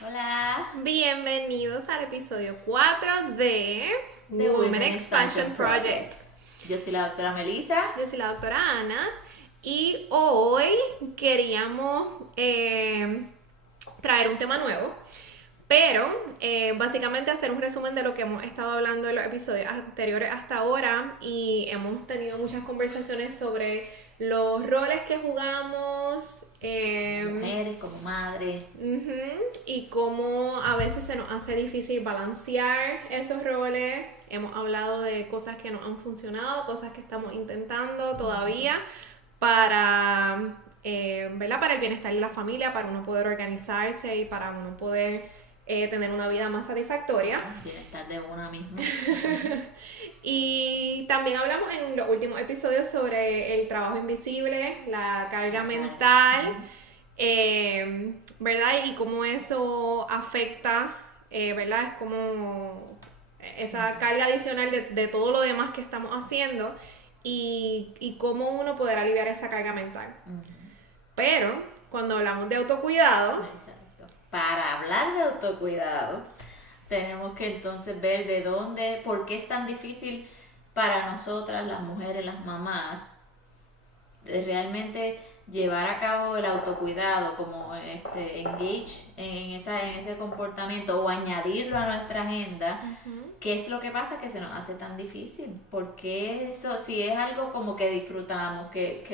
Hola. Bienvenidos al episodio 4 de The Women Expansion Project. Yo soy la doctora Melissa. Yo soy la doctora Ana y hoy queríamos traer un tema nuevo, pero básicamente hacer un resumen de lo que hemos estado hablando en los episodios anteriores hasta ahora, y hemos tenido muchas conversaciones sobre los roles que jugamos, Mujeres como madres. y cómo a veces se nos hace difícil balancear esos roles. Hemos hablado de cosas que nos han funcionado, cosas que estamos intentando todavía para, ¿verdad? Para el bienestar de la familia, para uno poder organizarse y para uno poder tener una vida más satisfactoria. Bienestar de una misma. Y también hablamos en los últimos episodios sobre el trabajo invisible, la carga mental, ¿verdad? Y cómo eso afecta, ¿verdad? Es como esa carga adicional de todo lo demás que estamos haciendo y cómo uno poder aliviar esa carga mental. Pero cuando hablamos de autocuidado, Exacto. Para hablar de autocuidado, tenemos que entonces ver de dónde, por qué es tan difícil para nosotras, las mujeres, las mamás, de realmente llevar a cabo el autocuidado, como engage en ese comportamiento o añadirlo a nuestra agenda. ¿Qué es lo que pasa que se nos hace tan difícil? Porque eso, si es algo como que disfrutamos, que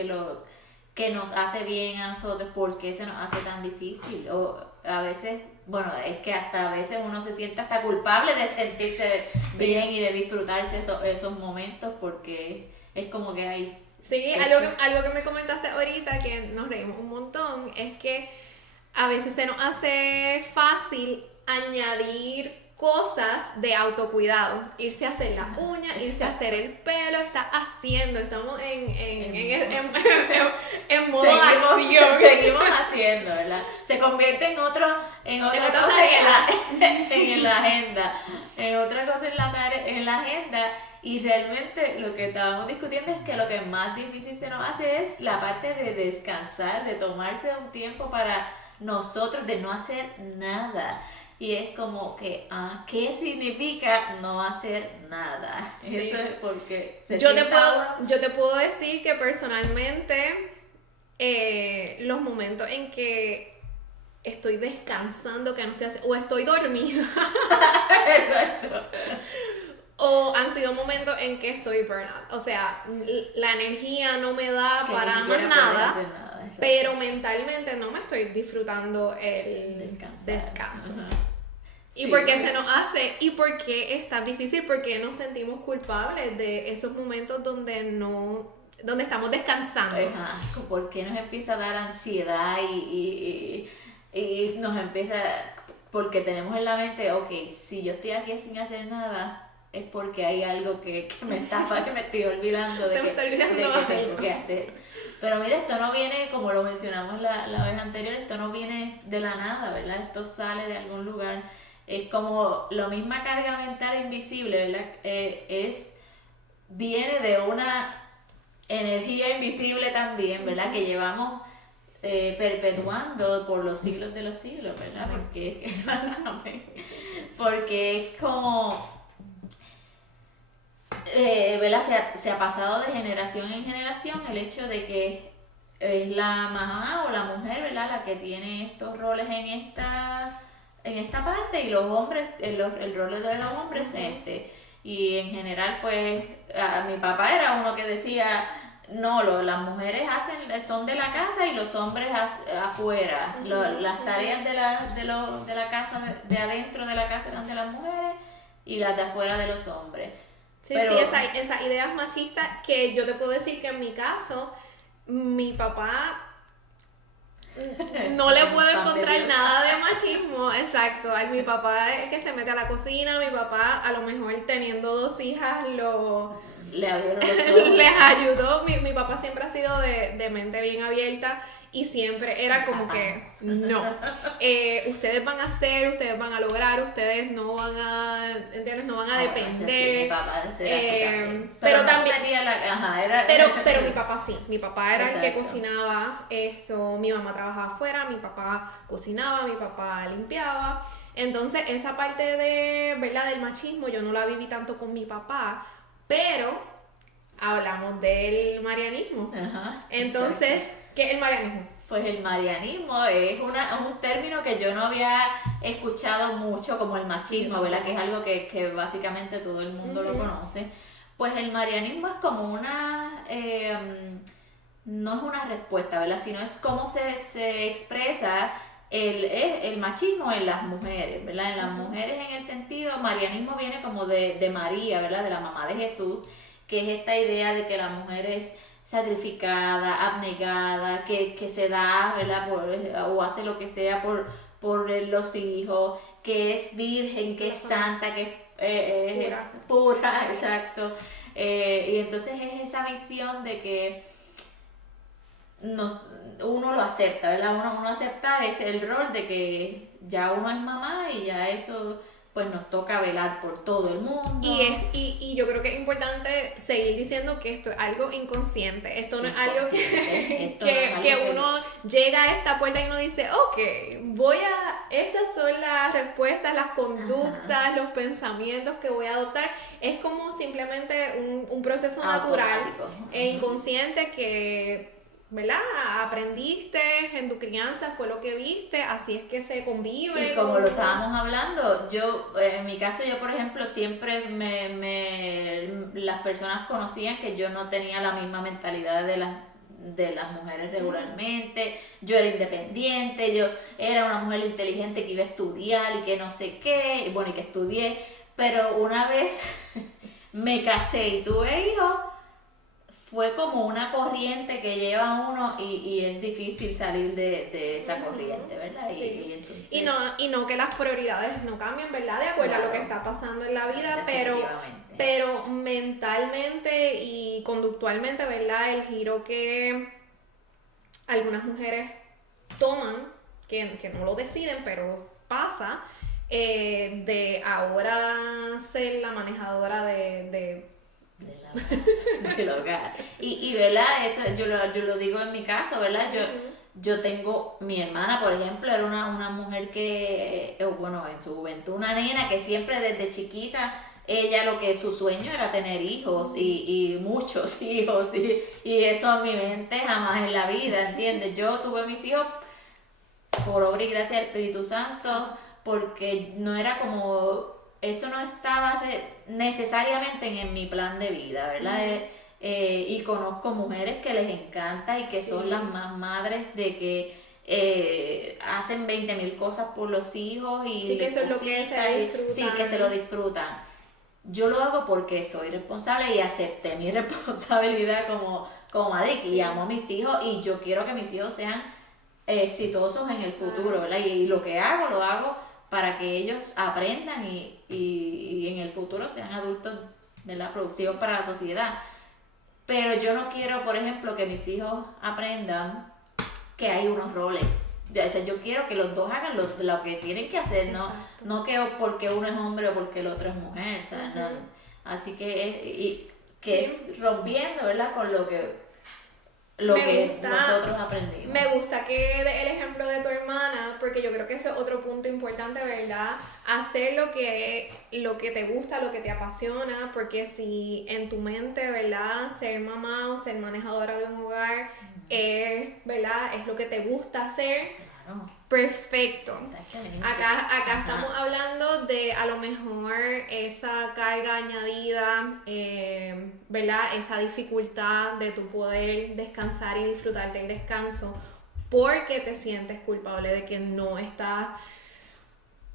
nos hace bien a nosotros, ¿por qué se nos hace tan difícil? O a veces, bueno, es que hasta a veces uno se siente hasta culpable de sentirse bien y de disfrutarse esos momentos, porque es como que hay... sí, algo que me comentaste ahorita que nos reímos un montón es que a veces se nos hace fácil añadir cosas de autocuidado, irse a hacer las uñas, irse a hacer el pelo, estamos en modo acción. Seguimos haciendo, ¿verdad? Se convierte en otra cosa en la agenda, en otra cosa en la agenda. Y realmente lo que estábamos discutiendo es que lo que más difícil se nos hace es la parte de descansar, de tomarse un tiempo para nosotros, de no hacer nada. Y es como que, ¿qué significa no hacer nada? Sí. Eso es porque yo te puedo decir que personalmente los momentos en que estoy descansando, que no estoy haciendo, o estoy dormida, Exacto. o han sido momentos en que estoy burnout. O sea, la energía no me da Que para ni más siquiera nada, puedes hacer nada, exacto. pero mentalmente no me estoy disfrutando el descanso. Ajá. ¿Y Sí, por qué porque- se nos hace? ¿Y por qué es tan difícil? ¿Por qué nos sentimos culpables de esos momentos donde estamos descansando? Ajá. ¿Por qué nos empieza a dar ansiedad y nos empieza... Porque tenemos en la mente, ok, si yo estoy aquí sin hacer nada, es porque hay algo que me estafa, que me estoy olvidando de Se me está olvidando de que algo. tengo que hacer. Pero mira, esto no viene, como lo mencionamos la vez anterior, esto no viene de la nada, ¿verdad? Esto sale de algún lugar. Es como la misma carga mental invisible, ¿verdad? Viene de una energía invisible también, ¿verdad? Que llevamos perpetuando por los siglos de los siglos, ¿verdad? Porque es como, ¿verdad? Se ha pasado de generación en generación el hecho de que es la mamá o la mujer, ¿verdad? La que tiene estos roles en esta parte, y los hombres, el rol de los hombres es este. Y en general, pues, mi papá era uno que decía, no, las mujeres son de la casa y los hombres afuera. Las tareas de la casa, de adentro de la casa eran de las mujeres y las de afuera de los hombres. Sí, Pero, sí, esas ideas machistas que yo te puedo decir que en mi caso, mi papá no le puedo encontrar nada de machismo, exacto. Mi papá es el que se mete a la cocina, mi papá a lo mejor teniendo 2 hijas le abrieron los ojos. les ayudó. Mi papá siempre ha sido de mente bien abierta y siempre era como que, no, ustedes van a hacer, ustedes van a lograr, ustedes no van a, ¿entiendes? No van a depender. Sí, mi papá era así también. Pero no también, pero mi papá sí, mi papá era el que cocinaba esto, mi mamá trabajaba afuera, mi papá cocinaba, mi papá limpiaba. Entonces esa parte de, ¿verdad? Del machismo yo no la viví tanto con mi papá, pero hablamos del marianismo. Ajá, entonces, exacto. ¿qué es el marianismo? Pues el marianismo es un término que yo no había escuchado mucho, como el machismo, ¿verdad? Que es algo que básicamente todo el mundo lo conoce. Pues el marianismo es como no es una respuesta, ¿verdad? Sino es cómo se expresa el machismo en las mujeres, ¿verdad? En las mujeres en el sentido, marianismo viene como de María, ¿verdad? De la mamá de Jesús, que es esta idea de que la mujer es sacrificada, abnegada, que se da, ¿verdad? O hace lo que sea por los hijos, que es virgen, que es santa, que es pura, exacto. Y entonces es esa visión de que uno lo acepta, ¿verdad? Uno aceptar es el rol de que ya uno es mamá y ya eso pues nos toca velar por todo el mundo. Y yo creo que es importante seguir diciendo que esto es algo inconsciente. Esto no es algo que uno llega a esta puerta y uno dice, ok, estas son las respuestas, las conductas, los pensamientos que voy a adoptar. Es como simplemente un proceso natural e inconsciente que, ¿verdad? Aprendiste en tu crianza, fue lo que viste, así es que se convive. Y como lo estábamos hablando, en mi caso, yo por ejemplo, siempre las personas conocían que yo no tenía la misma mentalidad de las mujeres regularmente. Yo era independiente, yo era una mujer inteligente que iba a estudiar y que no sé qué, y que estudié, pero una vez me casé y tuve hijos, fue como una corriente que lleva uno y es difícil salir de esa corriente, ¿verdad? Sí. Entonces, y no que las prioridades no cambien, ¿verdad? De acuerdo a lo que está pasando en la vida, pero mentalmente y conductualmente, ¿verdad? El giro que algunas mujeres toman, que no lo deciden, pero pasa, de ahora ser la manejadora del hogar. Y ¿verdad? Eso yo lo digo en mi caso, ¿verdad? Yo tengo, mi hermana, por ejemplo, era una mujer que, bueno, en su juventud, una nena que siempre desde chiquita, ella su sueño era tener hijos y muchos hijos y eso en mi mente jamás en la vida, ¿entiendes? Yo tuve mis hijos por obra y gracia del Espíritu Santo porque no era como... Eso no estaba necesariamente en mi plan de vida, ¿verdad? Y conozco mujeres que les encanta y que son las más madres de que hacen 20,000 cosas por los hijos y sí, que eso es lo que se disfrutan. Sí, que se lo disfrutan. Yo lo hago porque soy responsable y acepté mi responsabilidad como madre y amo a mis hijos y yo quiero que mis hijos sean exitosos en el futuro, ¿verdad? Y lo que hago, lo hago para que ellos aprendan y en el futuro sean adultos, ¿verdad? Productivos para la sociedad. Pero yo no quiero, por ejemplo, que mis hijos aprendan que hay unos roles. O sea, yo quiero que los dos hagan lo que tienen que hacer, no que porque uno es hombre o porque el otro es mujer. O sea, no. Así que es rompiendo, ¿verdad? Con lo que nosotros aprendimos. Me gusta que dé el ejemplo de tu hermana, porque yo creo que ese es otro punto importante, ¿verdad? Hacer lo que te gusta, lo que te apasiona, porque si en tu mente, ¿verdad? Ser mamá o ser manejadora de un hogar, ¿verdad? Es lo que te gusta hacer. Claro. Perfecto. Acá estamos hablando de a lo mejor esa carga añadida, ¿verdad? Esa dificultad de tu poder descansar y disfrutar del descanso porque te sientes culpable de que no estás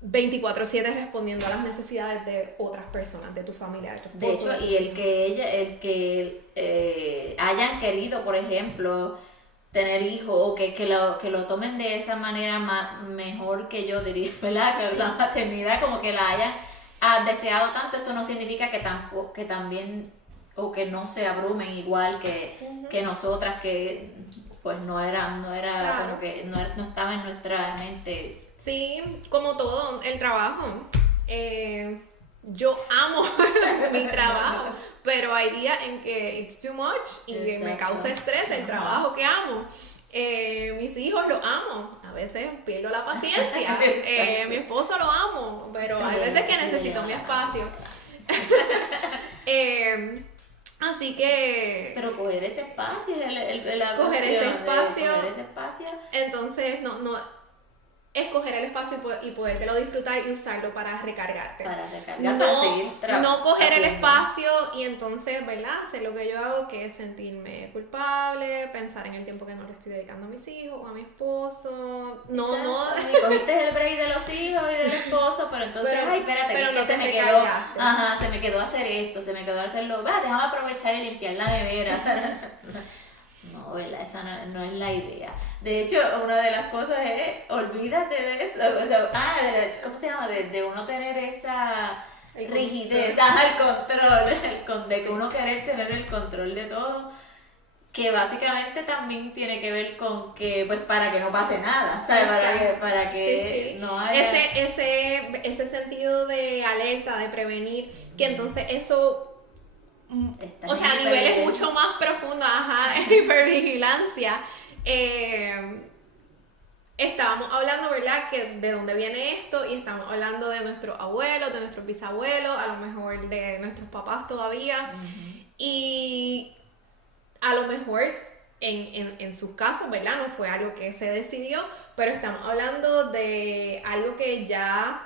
24/7 respondiendo a las necesidades de otras personas, de tu familia, de tu esposo. De hecho, y el que hayan querido, por ejemplo, tener hijos o que lo tomen de esa manera mejor que yo diría, ¿verdad? Que la maternidad como que la hayan deseado tanto, eso no significa que también o que no se abrumen igual que nosotras que pues no era Claro. como que no estaba en nuestra mente. Sí, como todo, el trabajo. Yo amo mi trabajo, pero hay días en que it's too much y me Exacto. causa estrés el trabajo que amo. Mis hijos los amo, a veces pierdo la paciencia. Exacto. Mi esposo lo amo, pero hay veces que necesito mi espacio. Así que Pero coger ese espacio, la Coger ese cuestión de espacio. coger ese espacio. entonces no escoger el espacio y podértelo disfrutar y usarlo para recargarte. Para recargar, para seguir No coger el haciendo. espacio y entonces, ¿verdad? Hacer lo que yo hago, que es sentirme culpable, pensar en el tiempo que no le estoy dedicando a mis hijos o a mi esposo. Exacto. Y cogiste el break de los hijos y del esposo, pero entonces, Pero- ay, espérate, pero que no se te me quedó, recargaste. ajá, se me quedó hacer esto, se me quedó hacerlo, va, déjame aprovechar y limpiar la nevera. No, ¿verdad? Esa no es la idea. De hecho, una de las cosas es, olvídate de eso, o sea, ¿cómo se llama? De uno tener esa El rigidez, el control, de que uno querer tener el control de todo, que básicamente también tiene que ver con que, pues, para que no pase nada, ¿sabes? Para que Sí. no haya... Ese sentido de alerta, de prevenir, que entonces eso, Estás o sea, a en niveles hipervigilancia. mucho más profundos, hipervigilancia. Estábamos hablando, ¿verdad?, que de dónde viene esto, y estamos hablando de nuestros abuelos, de nuestros bisabuelos, a lo mejor de nuestros papás todavía, y a lo mejor en sus casos, ¿verdad?, no fue algo que se decidió, pero estamos hablando de algo que ya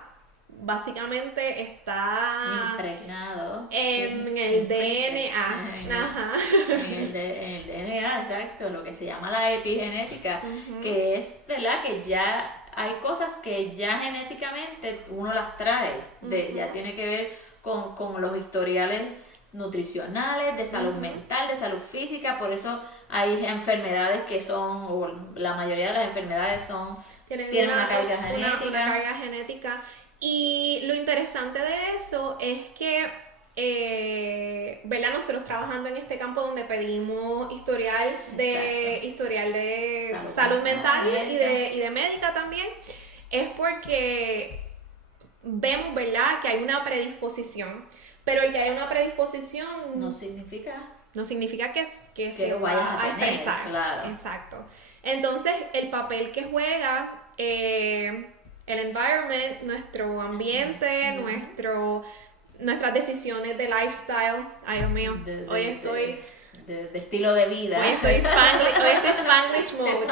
básicamente está Impregnado en el DNA. Ajá. en el DNA, exacto, lo que se llama la epigenética, que es, ¿verdad? Que ya hay cosas que ya genéticamente uno las trae, ya tiene que ver con los historiales nutricionales, de salud mental, de salud física, por eso hay enfermedades que son, o la mayoría de las enfermedades tienen una carga genética. Una carga genética. Y lo interesante de eso es que, ¿verdad? Nosotros trabajando en este campo donde pedimos historial de salud mental y de médica también, es porque vemos, ¿verdad?, que hay una predisposición, pero el que haya una predisposición no significa que se lo vayas a tener, expresar. claro. Exacto. Entonces, el papel que juega el environment, nuestro ambiente, nuestras decisiones de lifestyle. Ay, Dios mío, hoy estoy de estilo de vida. Hoy estoy Spanglish mode.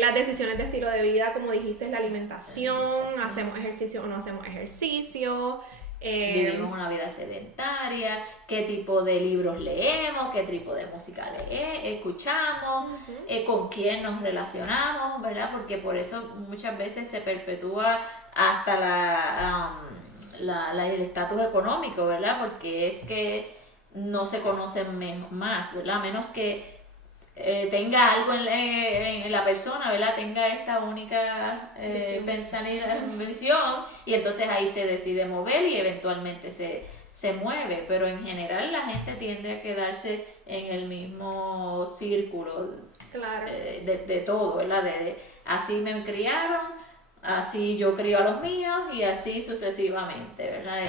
Las decisiones de estilo de vida, como dijiste, la alimentación, hacemos ejercicio o no hacemos ejercicio. Vivimos una vida sedentaria, qué tipo de libros leemos, qué tipo de música escuchamos, con quién nos relacionamos, ¿verdad? Porque por eso muchas veces se perpetúa hasta el estatus económico, ¿verdad? Porque es que no se conocen más, ¿verdad? A menos que tenga algo en la persona, ¿verdad? Tenga esta única visión, y entonces ahí se decide mover y eventualmente se mueve, pero en general la gente tiende a quedarse en el mismo círculo. Claro. De todo, ¿verdad? Así me criaron, así yo crío a los míos y así sucesivamente, ¿verdad?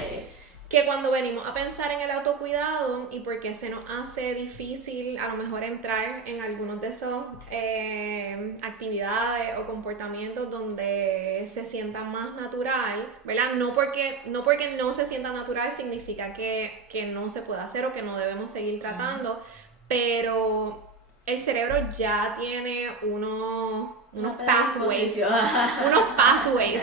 Que cuando venimos a pensar en el autocuidado y por qué se nos hace difícil a lo mejor entrar en algunos de esos actividades o comportamientos donde se sienta más natural, ¿verdad? No porque no se sienta natural significa que no se puede hacer o que no debemos seguir tratando, pero el cerebro ya tiene unos pathways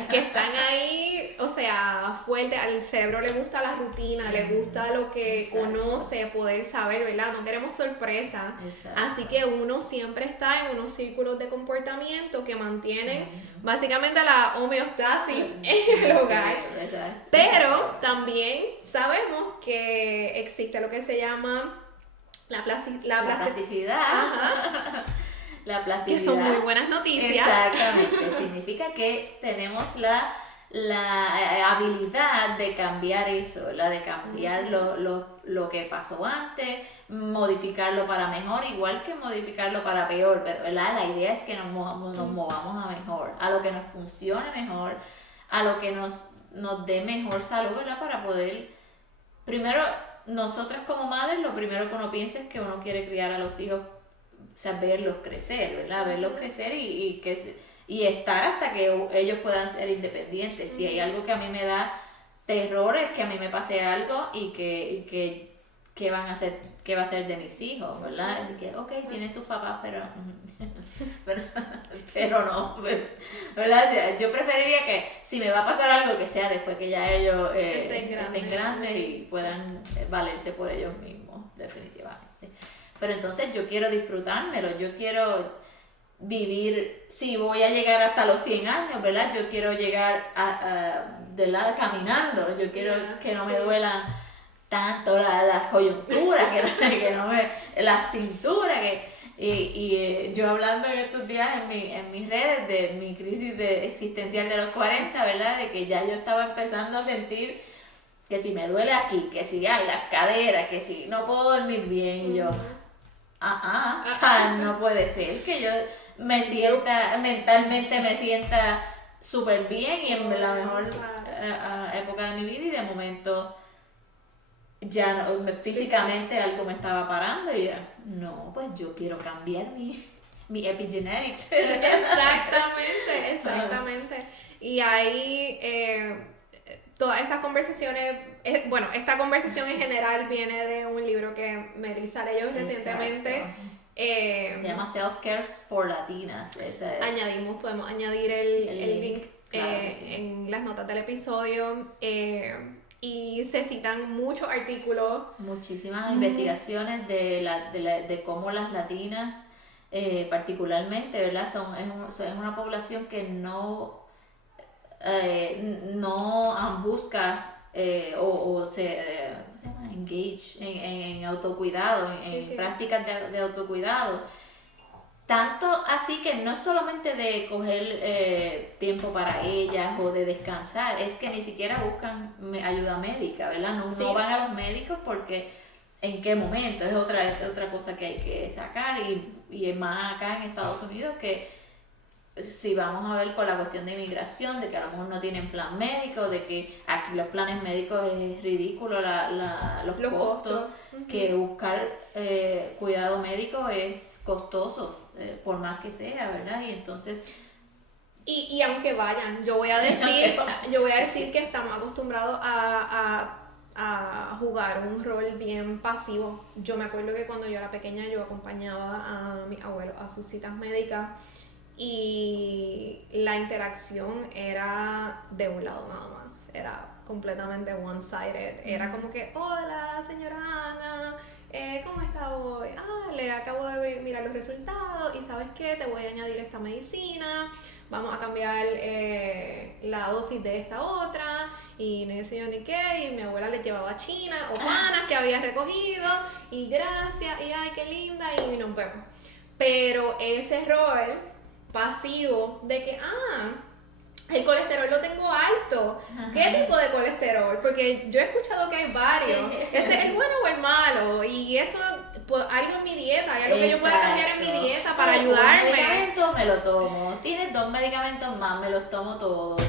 que están ahí, o sea, fuertes. Al cerebro le gusta la rutina, le gusta lo que conoce, poder saber, ¿verdad? No queremos sorpresa. Así que uno siempre está en unos círculos de comportamiento que mantienen básicamente la homeostasis en el hogar. Pero también sabemos que existe lo que se llama la plasticidad. Ajá. La plasticidad. Que son muy buenas noticias. Exactamente. Significa que tenemos la la habilidad de cambiar eso, la de cambiar lo que pasó antes, modificarlo para mejor, igual que modificarlo para peor, pero ¿verdad? La idea es que nos movamos a mejor, a lo que nos funcione mejor, a lo que nos dé mejor salud, ¿verdad? Para poder, primero, nosotras como madres, lo primero que uno piensa es que uno quiere criar a los hijos, o sea, verlos crecer, ¿verdad? Verlos crecer y estar hasta que ellos puedan ser independientes. Si hay algo que a mí me da terror es que a mí me pase algo y que van a hacer, qué va a ser de mis hijos, ¿verdad? Y que, ok, tienen sus papás, pero no, ¿verdad? Yo preferiría que si me va a pasar algo que sea después que ya ellos estén grandes y puedan valerse por ellos mismos, definitivamente. Pero entonces yo quiero disfrutármelo, yo quiero vivir, si voy a llegar hasta los 100 años, ¿verdad? Yo quiero llegar caminando, yo quiero que no me duelan tanto las coyunturas, que no me, la cintura, yo hablando en estos días en mis redes de mi crisis existencial de los 40, ¿verdad? De que ya yo estaba empezando a sentir que si me duele aquí, que si hay las caderas, que si no puedo dormir bien, y yo, o sea, no puede ser que yo mentalmente me sienta súper bien y en la mejor época de mi vida y de momento ya no, físicamente algo me estaba parando y ya, no, pues yo quiero cambiar mi epigenetics. Exactamente. Y ahí todas estas conversaciones, esta conversación en general viene de un libro que Melissa leyó recientemente. Se llama Self-Care for Latinas. Podemos añadir el link claro que sí. en las notas del episodio. Y se citan muchos artículos. Muchísimas investigaciones de cómo las latinas, particularmente, ¿verdad? Es una población que no busca ¿cómo se llama? Engage en autocuidado, en prácticas de autocuidado. Tanto así que no es solamente de coger tiempo para ellas o de descansar, es que ni siquiera buscan ayuda médica, ¿verdad? No van a los médicos porque en qué momento, es otra cosa que hay que sacar y más acá en Estados Unidos que si vamos a ver con la cuestión de inmigración, de que a lo mejor no tienen plan médico, de que aquí los planes médicos es ridículo los costos, que buscar cuidado médico es costoso, por más que sea, ¿verdad? Y entonces... Y aunque vayan, yo voy a decir que estamos acostumbrados a jugar un rol bien pasivo. Yo me acuerdo que cuando yo era pequeña yo acompañaba a mi abuelo a sus citas médicas y la interacción era de un lado nada más, era completamente one-sided, era como que, hola señora Ana, ¿cómo está hoy? Le acabo de mirar los resultados y ¿sabes qué? Te voy a añadir esta medicina, vamos a cambiar la dosis de esta otra y no sé yo ni qué, y mi abuela le llevaba a China o panas que había recogido y gracias, y ay qué linda, y nos vemos. Pero ese rol pasivo de que, el colesterol lo tengo alto. ¿Qué tipo de colesterol? Porque yo he escuchado que hay varios. ¿Ese es el bueno o el malo? Y eso, pues, algo en mi dieta, hay algo que yo pueda cambiar en mi dieta para ayudarme. Un medicamento me lo tomo. Tienes 2 medicamentos más, me los tomo todos.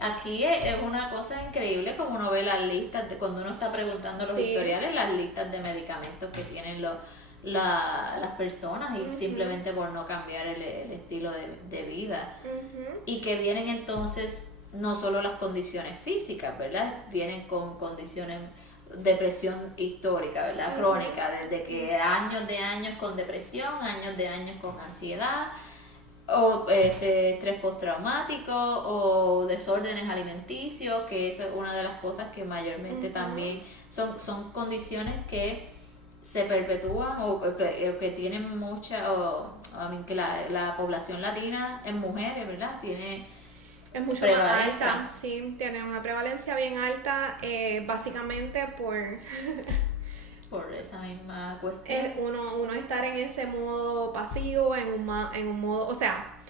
Aquí es una cosa increíble como uno ve las listas, cuando uno está preguntando los historiales, las listas de medicamentos que tienen las personas y simplemente por no cambiar el estilo de vida. Y que vienen entonces no solo las condiciones físicas, ¿verdad? Vienen con condiciones, depresión histórica, ¿verdad? Crónica, desde que años de años con depresión, años de años con ansiedad, o estrés postraumático, o desórdenes alimenticios, que eso es una de las cosas que mayormente también son condiciones que se perpetúan o que tienen mucha, que la población latina en mujeres, ¿verdad? Es mucho más alta, sí, tiene una prevalencia bien alta, básicamente por esa misma cuestión. Es uno estar en ese modo pasivo, en un modo, o sea,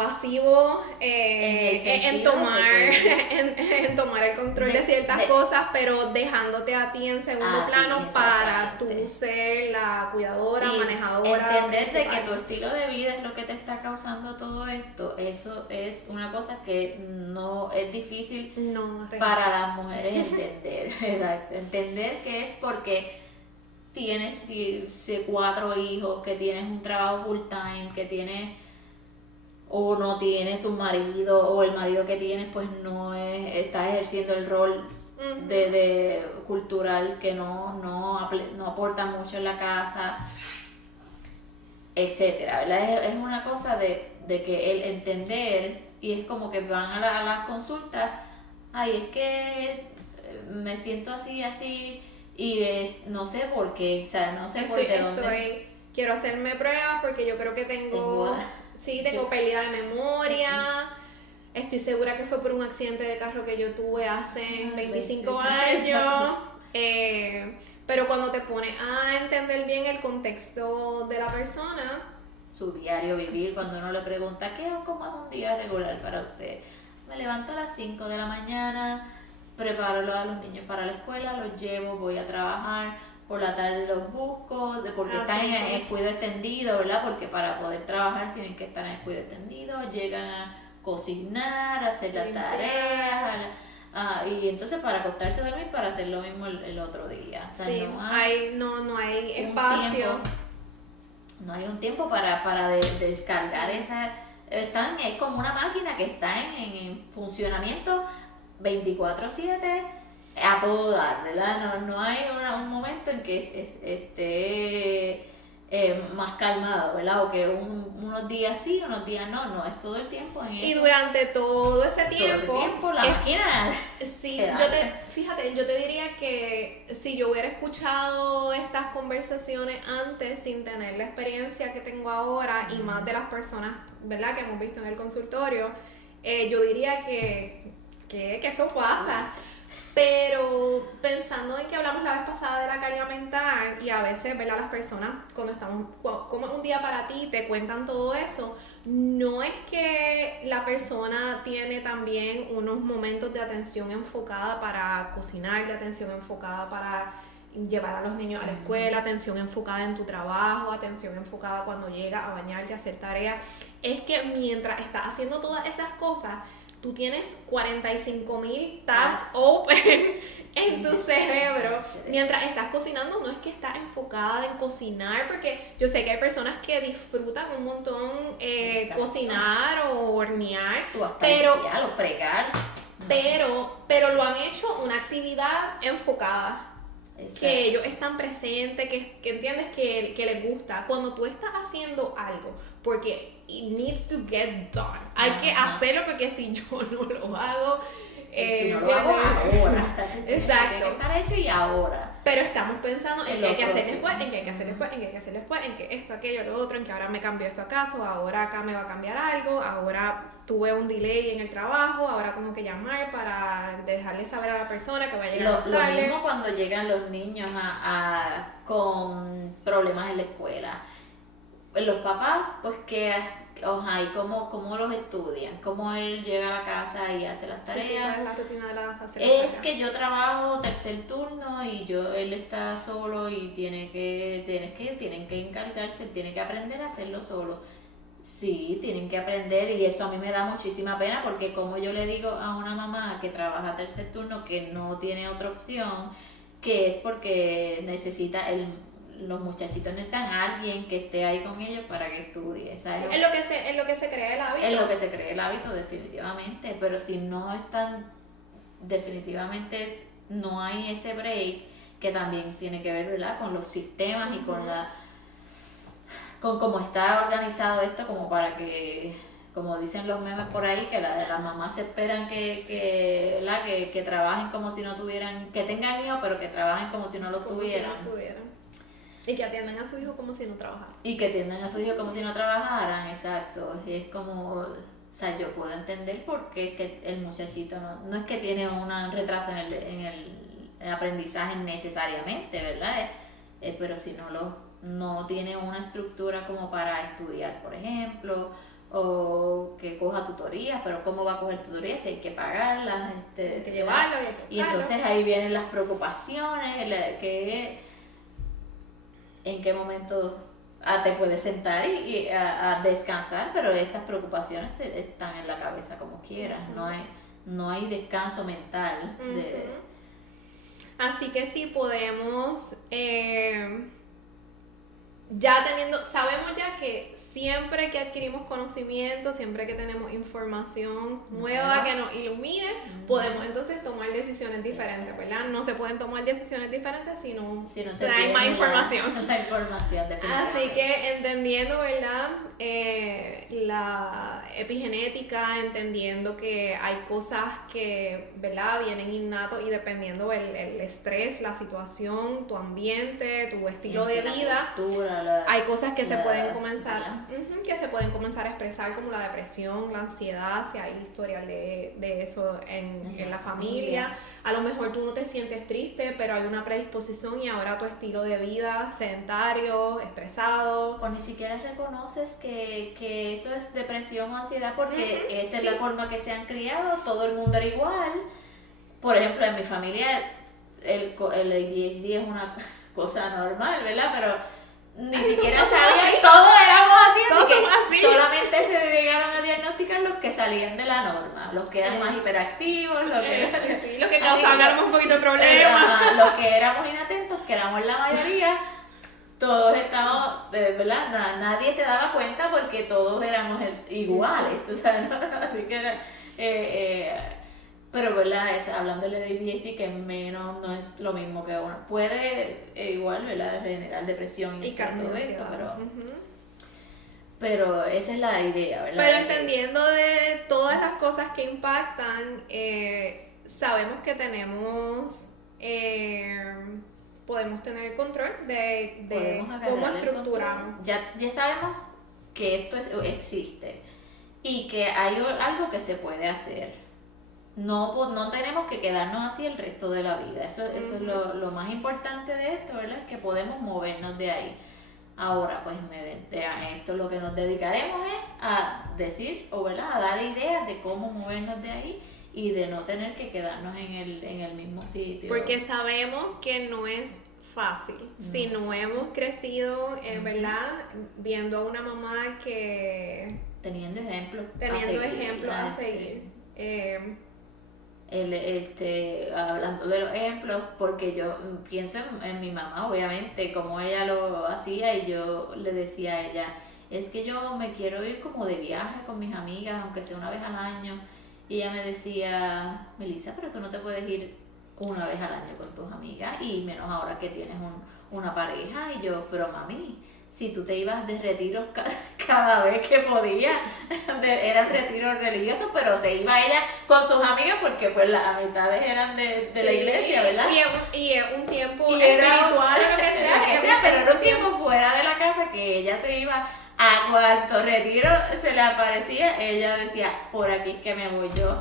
pasivo En el en sentido tomar de que- en tomar el control de de- ciertas de- cosas, pero dejándote a ti en segundo A ti, plano para tú exactamente. ser la cuidadora, Y manejadora entender de que principal. tu estilo de vida es lo que te está causando todo esto, eso es una cosa que no es difícil No, para las mujeres entender. Exacto, entender que es porque tienes 4 hijos, que tienes un trabajo full time, que tienes o no tienes un marido, o el marido que tienes pues no está ejerciendo el rol de cultural que no aporta mucho en la casa, etcétera, ¿verdad? Es una cosa de que el entender, y es como que van a las consultas, ay, es que me siento así, y no sé por qué, o sea, no sé por de dónde. Quiero hacerme pruebas porque yo creo que tengo pérdida de memoria. Estoy segura que fue por un accidente de carro que yo tuve hace 25 años. Pero cuando te pones a entender bien el contexto de la persona, Su diario vivir, cuando uno le pregunta qué o cómo es un día regular para usted. Me levanto a las 5 de la mañana, preparo a los niños para la escuela, los llevo, voy a trabajar, por la tarde los busco, porque están en el cuidado extendido, ¿verdad? Porque para poder trabajar tienen que estar en el cuidado extendido, llegan a cocinar, a hacer las tareas, y entonces para acostarse a dormir para hacer lo mismo el otro día. O sea, no hay espacio. No hay un tiempo para descargar esa. Es como una máquina que está en funcionamiento 24/7 a todo dar, ¿verdad? No hay un momento en que esté más calmado, ¿verdad? O que unos días sí, unos días no, es todo el tiempo en eso. Y durante todo ese tiempo, la máquina. Sí, yo te diría que si yo hubiera escuchado estas conversaciones antes sin tener la experiencia que tengo ahora y más de las personas, ¿verdad?, que hemos visto en el consultorio, yo diría que eso pasa. Pero pensando en que hablamos la vez pasada de la carga mental y a veces, ¿verdad?, las personas cuando estamos, como es un día para ti, te cuentan todo eso, no es que la persona tiene también unos momentos de atención enfocada para cocinar, de atención enfocada para llevar a los niños a la escuela, atención enfocada en tu trabajo, atención enfocada cuando llega a bañarte, a hacer tareas. Es que mientras estás haciendo todas esas cosas, tú tienes 45,000 tabs open en tu cerebro. Mientras estás cocinando, no es que estás enfocada en cocinar, porque yo sé que hay personas que disfrutan un montón cocinar o hornear, o fregar. Pero lo han hecho una actividad enfocada. Exacto. Que ellos están presentes, que entiendes que les gusta. Cuando tú estás haciendo algo, porque it needs to get done, hay que hacerlo, porque si yo no lo hago, si no lo hago ahora. Exacto. Tiene que estar hecho y ahora. Pero estamos pensando en qué hay que hacer después, próximo. en qué hay que hacer después, en qué hay que hacer después, en que esto, aquello, lo otro, en que ahora me cambió esto acaso, ahora acá me va a cambiar algo, ahora tuve un delay en el trabajo, ahora tengo que llamar para dejarle saber a la persona que va a llegar Lo mismo cuando llegan los niños con problemas en la escuela. Los papás, pues y cómo los estudian, cómo él llega a la casa y hace las tareas. Sí, ¿cuál es la rutina de hacer es las que yo trabajo tercer turno y él está solo y tienen que encargarse, él tiene que aprender a hacerlo solo. Sí, tienen que aprender, y esto a mí me da muchísima pena, porque como yo le digo a una mamá que trabaja tercer turno que no tiene otra opción, que es porque los muchachitos necesitan a alguien que esté ahí con ellos para que estudie, ¿sabes? Sí, es lo que se crea el hábito. Es lo que se cree el hábito, definitivamente, pero si no están, definitivamente no hay ese break, que también tiene que ver, ¿verdad?, con los sistemas y con cómo está organizado esto, como para que, como dicen los memes por ahí, que las mamás se esperan que trabajen como si no tuvieran, que tengan hijos, pero que trabajen como si no lo tuvieran. Y que atiendan a su hijo como si no trabajaran. Y que atiendan a su hijo como si no trabajaran, exacto. Es como, o sea, yo puedo entender por qué es que el muchachito no es que tiene un retraso en el aprendizaje necesariamente, ¿verdad? Pero si no tiene una estructura como para estudiar, por ejemplo, o que coja tutorías, pero ¿cómo va a coger tutorías? Si hay que pagarlas, Hay que llevarlo, hay que y entonces ahí vienen las preocupaciones, en qué momento te puedes sentar y a descansar, pero esas preocupaciones están en la cabeza como quieras, no hay descanso mental. Así que sí podemos, sabemos ya que siempre que adquirimos conocimiento, siempre que tenemos información nueva que nos ilumine, podemos entonces tomar decisiones diferentes, ¿verdad? No se pueden tomar decisiones diferentes si no se trae más información. La información, Así que entendiendo, ¿verdad? La epigenética, entendiendo que hay cosas que, ¿verdad? Vienen innatos y dependiendo el estrés, la situación, tu ambiente, tu estilo de vida, hay cosas que se pueden comenzar a expresar como la depresión, la ansiedad, si hay historial de eso en la familia. A lo mejor tú no te sientes triste, pero hay una predisposición y ahora tu estilo de vida sedentario, estresado. O ni siquiera reconoces que eso es depresión o ansiedad porque esa es la forma que se han criado, todo el mundo era igual. Por ejemplo, en mi familia el ADHD es una cosa normal, ¿verdad? Pero ni siquiera sabían, todos éramos así, solamente se llegaron a diagnosticar los que salían de la norma, los que eran más hiperactivos, los que causaban un poquito de problemas, los que éramos inatentos, que éramos la mayoría, todos estábamos, ¿verdad? Nadie se daba cuenta porque todos éramos iguales, ¿tú sabes? Así que era, pero verdad, hablando de ADHD, que menos no es lo mismo que uno puede igual, ¿verdad? Generar depresión y todo eso, pero esa es la idea, ¿verdad? Pero entendiendo de todas las cosas que impactan, sabemos que podemos tener el control de cómo estructurarnos. Ya sabemos que esto existe y que hay algo que se puede hacer. No tenemos que quedarnos así el resto de la vida. Eso es lo más importante de esto, ¿verdad? Que podemos movernos de ahí. Ahora, pues, esto lo que nos dedicaremos es a decir, o ¿verdad? A dar ideas de cómo movernos de ahí y de no tener que quedarnos en el mismo sitio. Porque sabemos que no es fácil. Si no hemos crecido, ¿verdad? Viendo a una mamá que... Teniendo ejemplos a seguir. Hablando de los ejemplos, porque yo pienso en mi mamá, obviamente, como ella lo hacía, y yo le decía a ella, es que yo me quiero ir como de viaje con mis amigas, aunque sea una vez al año, y ella me decía, Melissa, pero tú no te puedes ir una vez al año con tus amigas, y menos ahora que tienes una pareja. Y yo, pero mami, si tú te ibas de retiros cada vez que podías, eran retiros religiosos, pero se iba ella con sus amigas porque pues las amistades eran de la iglesia, ¿verdad? Y es un tiempo espiritual o lo que sea, pero era un tiempo fuera de la casa que ella se iba a cuanto retiro se le aparecía, ella decía, por aquí es que me voy yo.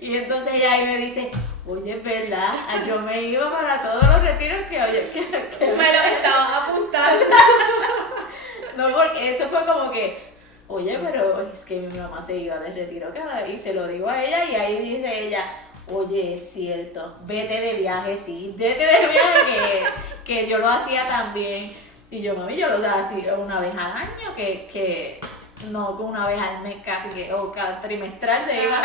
Y entonces ella ahí me dice, oye, es verdad, yo me iba para todos los retiros que me lo estaba apuntando. No, porque eso fue como que, oye, pero es que mi mamá se iba de retiro cada vez, y se lo digo a ella, y ahí dice ella, oye, es cierto, vete de viaje, sí, vete de viaje, que yo lo hacía también. Y yo, mami, yo lo hacía una vez al año, que no una vez al mes casi, o cada trimestral se iba.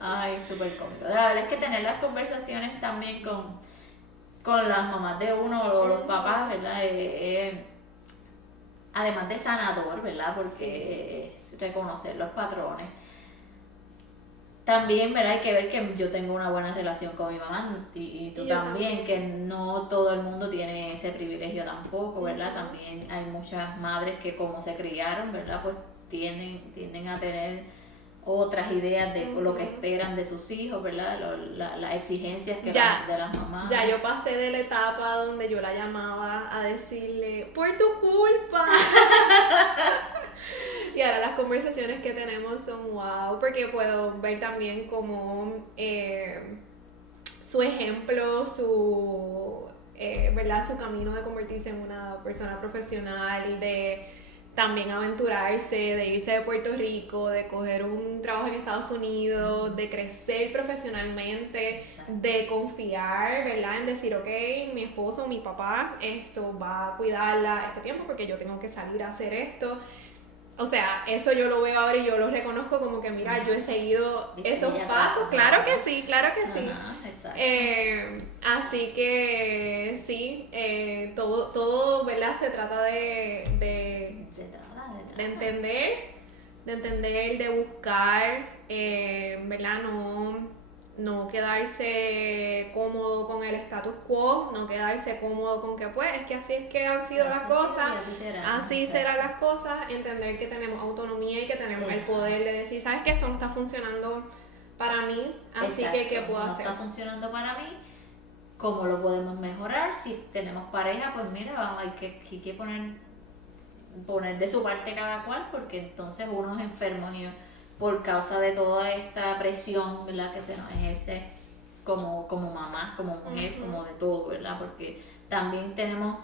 Ay, súper cómico. La verdad es que tener las conversaciones también con las mamás de uno o los papás, ¿verdad? Además de sanador, ¿verdad? Porque es reconocer los patrones. También, ¿verdad? Hay que ver que yo tengo una buena relación con mi mamá y tú también, que no todo el mundo tiene ese privilegio tampoco, ¿verdad? También hay muchas madres que como se criaron, ¿verdad? Pues tienden a tener otras ideas de lo que esperan de sus hijos, ¿verdad? Las exigencias de las mamás. Ya yo pasé de la etapa donde yo la llamaba a decirle, por tu culpa. Y ahora las conversaciones que tenemos son wow, porque puedo ver también como su ejemplo, ¿verdad? Su camino de convertirse en una persona profesional, de también aventurarse, de irse de Puerto Rico, de coger un trabajo en Estados Unidos, de crecer profesionalmente, Exacto. de confiar, ¿verdad? En decir, ok, mi esposo, mi papá, esto va a cuidarla este tiempo porque yo tengo que salir a hacer esto. O sea, eso yo lo veo ahora y yo lo reconozco como que, mira, yo he seguido esos pasos. Claro que sí, claro que sí. Ajá, exacto. Así que sí, todo, ¿verdad? Se trata Se trata. de entender, de buscar, ¿verdad? No quedarse cómodo con el status quo, no quedarse cómodo con que pues es que así es que han sido las cosas, así serán las cosas, entender que tenemos autonomía y que tenemos el poder de decir, ¿sabes qué? Esto no está funcionando para mí, así que ¿qué puedo hacer? No está funcionando para mí, ¿cómo lo podemos mejorar? Si tenemos pareja, pues mira, vamos, hay que poner de su parte cada cual, porque entonces unos enfermos y por causa de toda esta presión, ¿verdad? Que se nos ejerce como mamá, como mujer, como de todo, ¿verdad? Porque también tenemos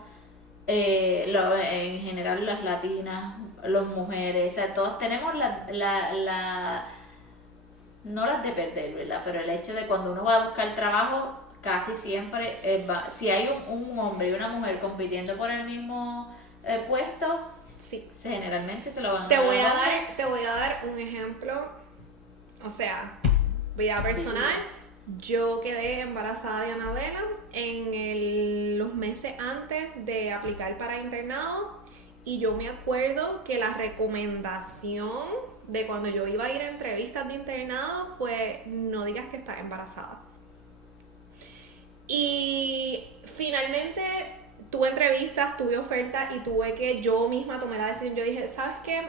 en general las latinas, las mujeres, o sea, todas tenemos no las de perder, ¿verdad? Pero el hecho de cuando uno va a buscar trabajo, casi siempre si hay un hombre y una mujer compitiendo por el mismo puesto, sí, generalmente se lo van a te dar. Te voy a dar un ejemplo, o sea, vida personal. Yo quedé embarazada de Anabela en los meses antes de aplicar para internado y yo me acuerdo que la recomendación de cuando yo iba a ir a entrevistas de internado fue no digas que estás embarazada. Y finalmente tuve entrevistas, tuve ofertas y tuve que yo misma tomar la decisión. Yo dije, ¿sabes qué?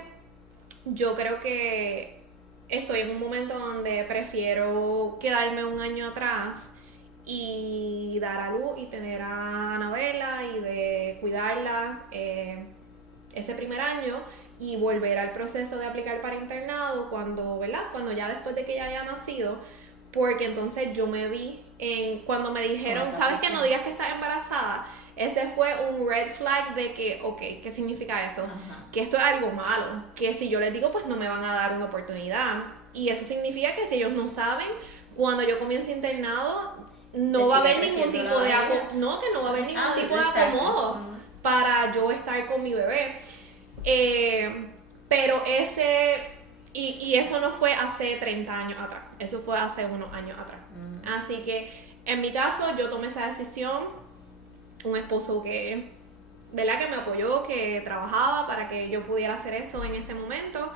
Yo creo que estoy en un momento donde prefiero quedarme un año atrás y dar a luz y tener a Anabela y de cuidarla ese primer año y volver al proceso de aplicar para internado cuando, ¿verdad? Cuando ya después de que ella haya nacido, porque entonces yo me vi cuando me dijeron, ¿sabes qué? No digas que estás embarazada. Ese fue un red flag de que, ok, ¿qué significa eso? Ajá. Que esto es algo malo, que si yo les digo, pues no me van a dar una oportunidad. Y eso significa que si ellos no saben, cuando yo comience internado, no va a haber ningún tipo de acomodo, que no va a haber ningún tipo de acomodo para yo estar con mi bebé. Pero y eso no fue hace 30 años atrás, eso fue hace unos años atrás. Así que en mi caso yo tomé esa decisión, un esposo que, ¿verdad? Que me apoyó, que trabajaba para que yo pudiera hacer eso en ese momento,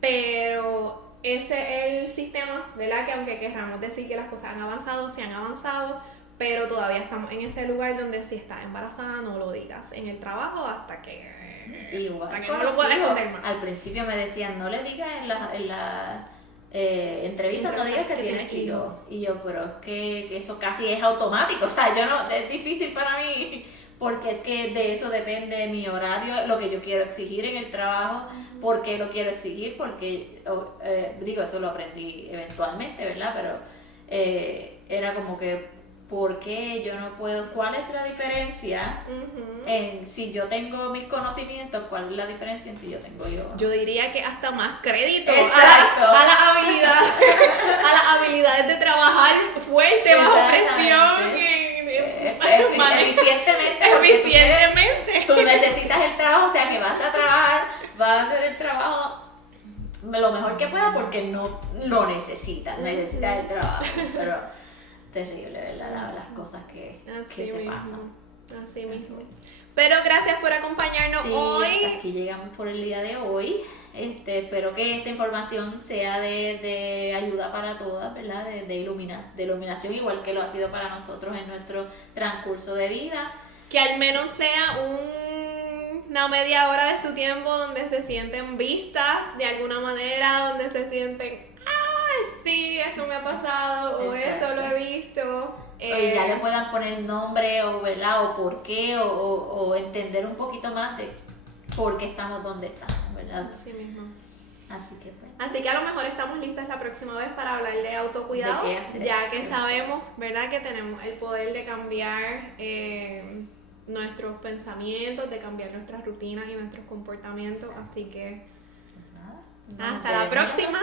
pero ese es el sistema, ¿verdad? Que aunque queramos decir que las cosas han avanzado, sí han avanzado, pero todavía estamos en ese lugar donde si estás embarazada no lo digas en el trabajo hasta que... Igual hasta que con no lo puedas esconder más. Al principio me decían, no le digas en la entrevistas, no digas que tienes hijos. Y yo, pero es que eso casi es automático, o sea, es difícil para mí, porque es que de eso depende mi horario, lo que yo quiero exigir en el trabajo, por qué lo quiero exigir, porque, digo, eso lo aprendí eventualmente, ¿verdad? Pero era como que, ¿por qué yo no puedo? ¿Cuál es la diferencia en si yo tengo mis conocimientos? ¿Cuál es la diferencia en si yo tengo yo? Yo diría que hasta más crédito Exacto. a las habilidades de trabajar fuerte, bajo presión. Eficientemente. Tú necesitas el trabajo, o sea que vas a trabajar, vas a hacer el trabajo lo mejor que puedas porque no lo necesitas el trabajo. Pero terrible, ¿verdad? Las cosas que se pasan. Así mismo. Pero gracias por acompañarnos hoy. Hasta aquí llegamos por el día de hoy. Espero que esta información sea de ayuda para todas, ¿verdad? De iluminación, igual que lo ha sido para nosotros en nuestro transcurso de vida. Que al menos sea una media hora de su tiempo donde se sienten vistas de alguna manera, donde se sienten, ¡ay, sí, eso me ha pasado! O eso lo he visto. Y ya le puedan poner nombre, o ¿verdad? O por qué, o entender un poquito más de por qué estamos donde estamos, ¿verdad? Así mismo. Así que pues. Así que a lo mejor estamos listas la próxima vez para hablar de autocuidado, ya que sabemos, ¿verdad? Que tenemos el poder de cambiar nuestros pensamientos, de cambiar nuestras rutinas y nuestros comportamientos. Así que Nada, hasta la nos vemos próxima.